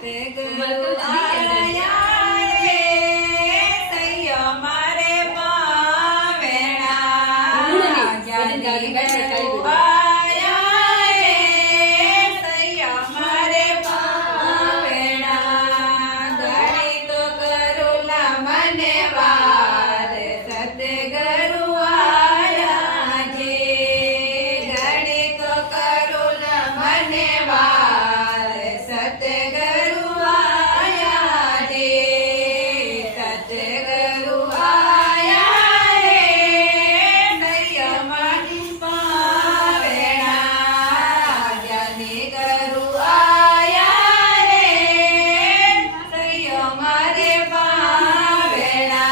સતગુરુ આયા રે સૈયો મારે પાવેણા જાની ગરુ આયા રે સૈયો મારે પાવેણા ઘણી તો કરુલા મને વાર સતગુરુ આયા જે ઘણી તો કરુલા મને વાર સતગુરુ આયા જે સતગુરુ આયા રે સૈયો મારી પાવેણા જ્ઞાની ગુરુ આયા રે સૈયો મારે પાવેણા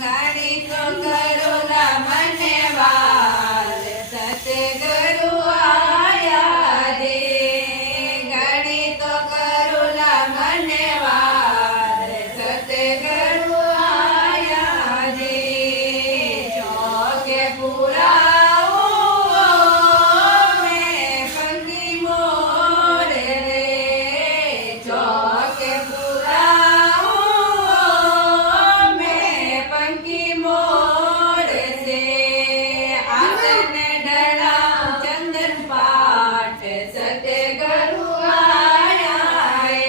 ઘણી તો કરુલા મને વાર સતગુરુ આયા રે ઘણી તો કરુલા મને વાર સતગુરુ આયા રે ચોકે પુરાવું મેં પંખી મોર રે ચોકે પુરાવું મેં પંખી મોર સે આસને ડળાઉં ચંદન પાઠ સતગુરુ આયા રે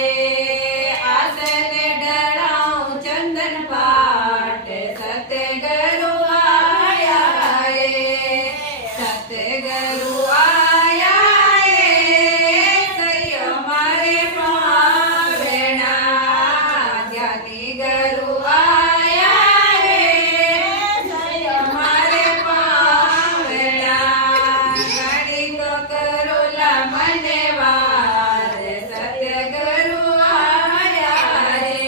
આસને ડળાઉં ચંદન પાઠ સતગુરુ આયા રે સતગુરુ આયા રે સૈયો મારે પાવેણા જ્ઞાની ગુરુ આયા રે સૈયો મારે પાવેણા ઘણી તો કરુલા મને વાર સતગુરુ આયા રે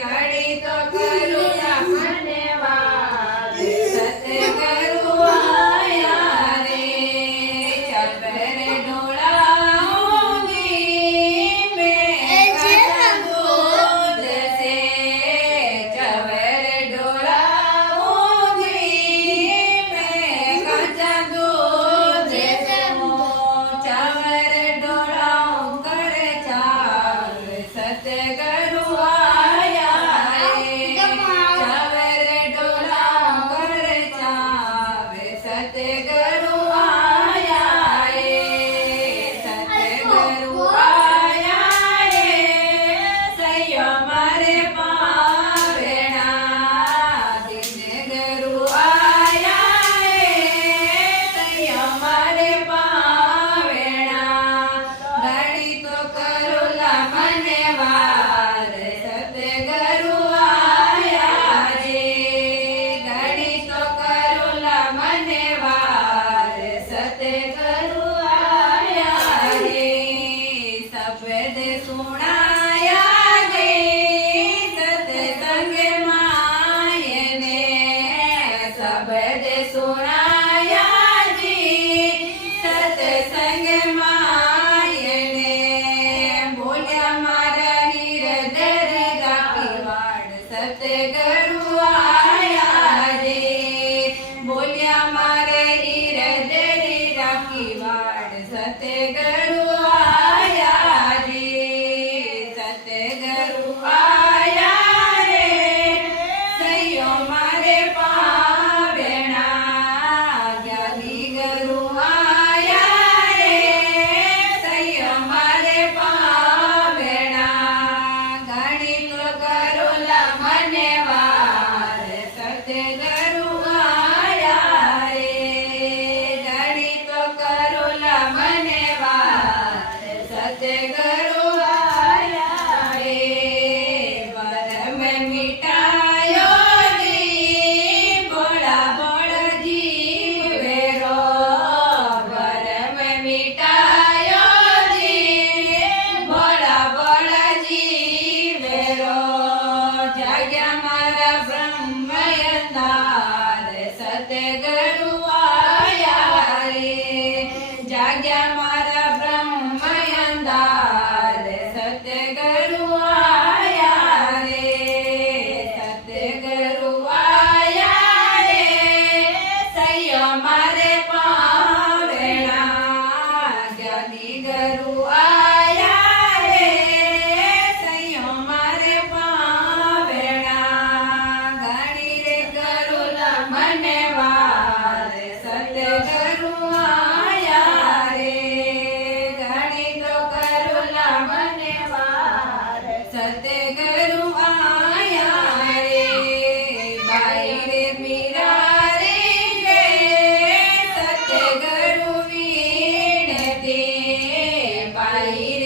ઘણી તો કરુલા મને વાર સતગુરુ આયા રે ચપરે ડોળાઉંગી મેં કાચા દૂધ સે ચવર ડોળાઉંગી મેં કાચા દૂધ સે ચવર ડોળાઉં કરે ચાલ સતગુરુ આયા રે ચવર ડોળાઉં કરે ચાલ સતગુરુ આયા રે સતગુરુ આયા રે સૈયો મારે પાવેણા દિન ગુરુ આયા રે સૈયો મારે પાવેણા ઘણી તો કરુલા મને વાર સતગુરુ આયા રે ઘણી તો કરુલા મને વાર સતગુરુ આયા રે સફેદ સુણાયા ગઈ સત્સંગ માયને સફેદ સુણાયા જી સત્સંગ માયને બોલ્યા મારા હીરધર ગાપી વાડ સતગુરુ આયા રે બોલ્યા મારે હીરધર રાખી વાડ સતગુરુ આયા રે સતગુરુ આયા રે સૈયો મારે પાવેણા જ્ઞાની ગુરુ આયા રે સૈયો મારે પાવેણા ઘણી તો કરુલા મને વાર સતગુરુ આયા રે ઘણી તો કરુલા મને વાર સતગુરુ આયા રે પરમ મિટાયો જી ભોળા ભોળા જીવેરો પરમ મિટાયો જી ભોળા ભોળા જીવેરો જાગ્યા મારા બ્રહ્મ અંધાર સતગુરુ આયા રે જાગ્યા મારા બ્રહ્મ અંધાર आई